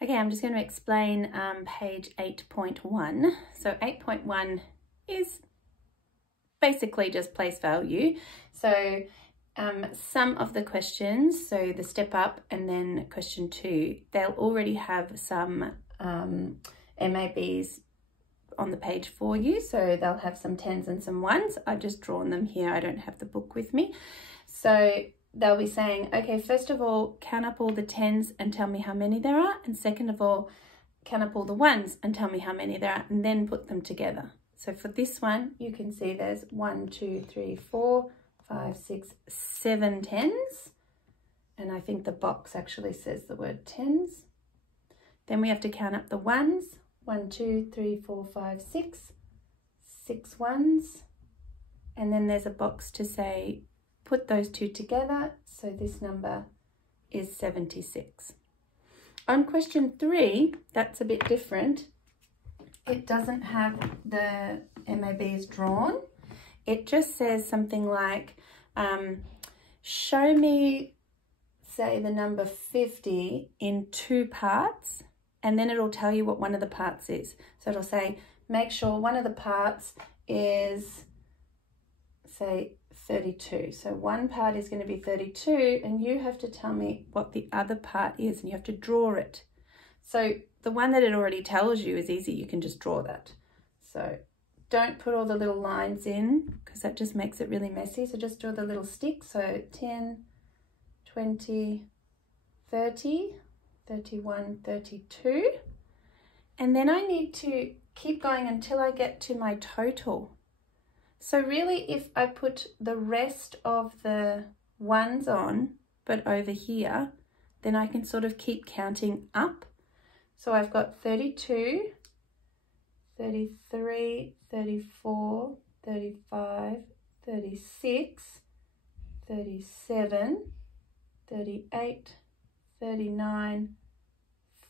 Okay, I'm just going to explain page 8.1. So 8.1 is basically just place value. So some of the questions, so the step up and then question 2, they'll already have some MABs on the page for you. So they'll have some 10s and some 1s. I've just drawn them here. I don't have the book with me. So they'll be saying, okay, first of all, count up all the 10s and tell me how many there are. And second of all, count up all the 1s and tell me how many there are, and then put them together. So for this one, you can see there's 1, 2, 3, 4, 5, 6, 7 10s. And I think the box actually says the word 10s. Then we have to count up the 1s. 1, 2, 3, 4, 5, 6. 6 1s. And then there's a box to say, put those two together. So this number is 76. On question 3, that's a bit different. It doesn't have the MABs drawn. It just says something like, show me, say, the number 50 in 2 parts, and then it'll tell you what one of the parts is. So it'll say, make sure one of the parts is, say, 32. So one part is going to be 32, and you have to tell me what the other part is, and you have to draw it. So the one that it already tells you is easy. You can just draw that. So don't put all the little lines in, because that just makes it really messy. So just draw the little stick. So 10, 20, 30, 31, 32. And then I need to keep going until I get to my total. So really, if I put the rest of the 1s on, but over here, then I can sort of keep counting up. So I've got 32, 33, 34, 35, 36, 37, 38, 39,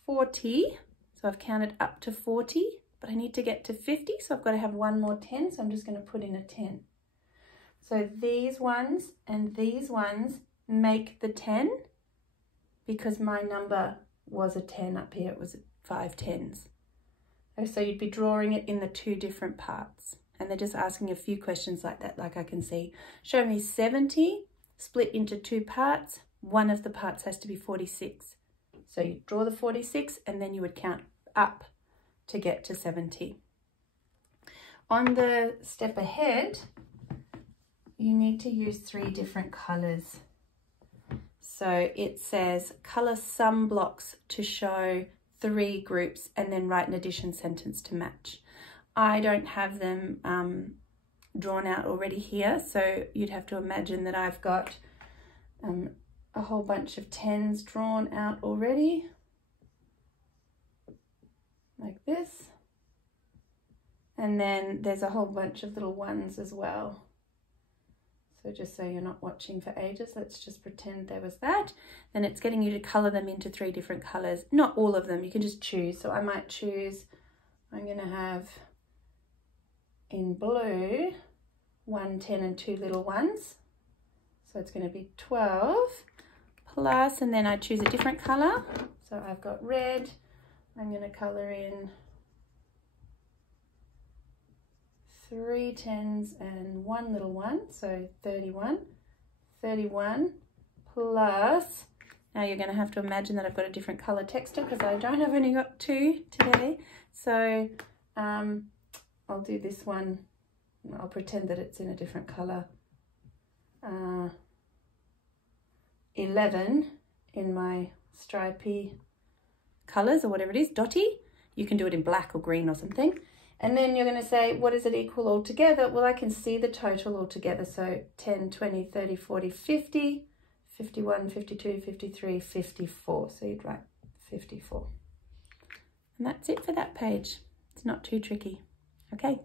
40. So I've counted up to 40, but I need to get to 50. So I've got to have one more 10. So I'm just going to put in a 10. So these 1s and these 1s make the 10 because my number was a 10 up here. It was 5 10s. So you'd be drawing it in the 2 different parts. And they're just asking a few questions like that. Like I can see, show me 70 split into 2 parts. One of the parts has to be 46. So you draw the 46 and then you would count up to get to 70. On the step ahead, you need to use 3 different colors. So it says color some blocks to show 3 groups and then write an addition sentence to match. I don't have them drawn out already here, so you'd have to imagine that I've got a whole bunch of 10s drawn out already, like this. And then there's a whole bunch of little 1s as well. So just so you're not watching for ages, let's just pretend there was that. Then it's getting you to colour them into 3 different colours. Not all of them, you can just choose. So I might choose, I'm going to have in blue 1, 10 and 2 little 1s. So it's going to be 12 plus, and then I choose a different colour. So I've got red. I'm going to colour in 3 10s and 1 little 1, so 31. 31 plus, now you're going to have to imagine that I've got a different colour texture because I don't, I've only got 2 today. So I'll do this one, I'll pretend that it's in a different colour. 11 in my stripy colours or whatever it is, dotty. You can do it in black or green or something. And then you're going to say, what does it equal all together? Well, I can see the total all together. So 10, 20, 30, 40, 50, 51, 52, 53, 54. So you'd write 54. And that's it for that page. It's not too tricky. Okay.